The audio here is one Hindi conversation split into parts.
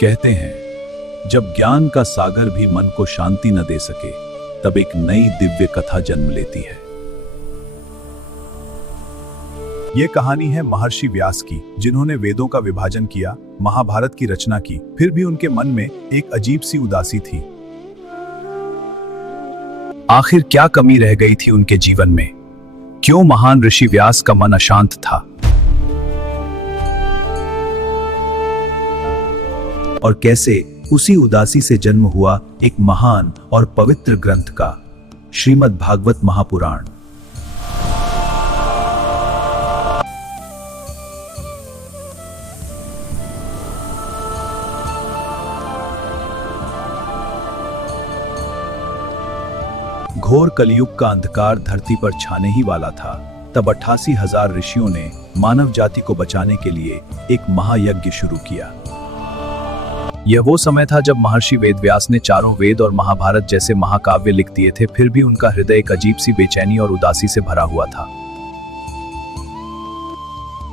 कहते हैं जब ज्ञान का सागर भी मन को शांति न दे सके तब एक नई दिव्य कथा जन्म लेती है। यह कहानी है महर्षि व्यास की, जिन्होंने वेदों का विभाजन किया, महाभारत की रचना की, फिर भी उनके मन में एक अजीब सी उदासी थी। आखिर क्या कमी रह गई थी उनके जीवन में? क्यों महान ऋषि व्यास का मन अशांत था? और कैसे उसी उदासी से जन्म हुआ एक महान और पवित्र ग्रंथ का श्रीमद् भागवत महापुराण। घोर कलयुग का अंधकार धरती पर छाने ही वाला था। तब 88,000 ऋषियों ने मानव जाति को बचाने के लिए एक महायज्ञ शुरू किया। यह वो समय था जब महर्षि वेदव्यास ने चारों वेद और महाभारत जैसे महाकाव्य लिख दिए थे, फिर भी उनका हृदय एक अजीब सी बेचैनी और उदासी से भरा हुआ था।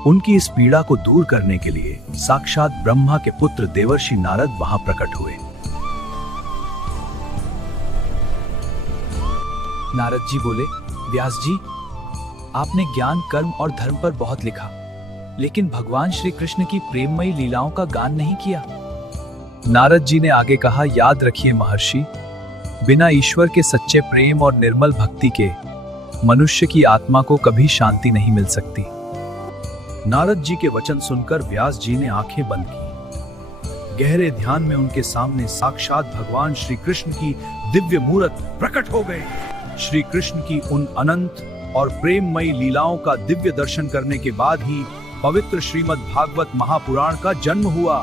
उनकी इस पीड़ा को दूर करने के लिए साक्षात ब्रह्मा के पुत्र देवर्षि नारद वहां प्रकट हुए। नारद जी बोले, व्यास जी, आपने ज्ञान, कर्म और धर्म पर बहुत लिखा, लेकिन भगवान श्री कृष्ण की प्रेममयी लीलाओं का गान नहीं किया। नारद जी ने आगे कहा, याद रखिए महर्षि, बिना ईश्वर के सच्चे प्रेम और निर्मल भक्ति के मनुष्य की आत्मा को कभी शांति नहीं मिल सकती। नारद जी के वचन सुनकर व्यास जी ने आंखें बंद की। गहरे ध्यान में उनके सामने साक्षात भगवान श्री कृष्ण की दिव्य मूर्त प्रकट हो गए। श्री कृष्ण की उन अनंत और प्रेममयी लीलाओं का दिव्य दर्शन करने के बाद ही पवित्र श्रीमद् भागवत महापुराण का जन्म हुआ।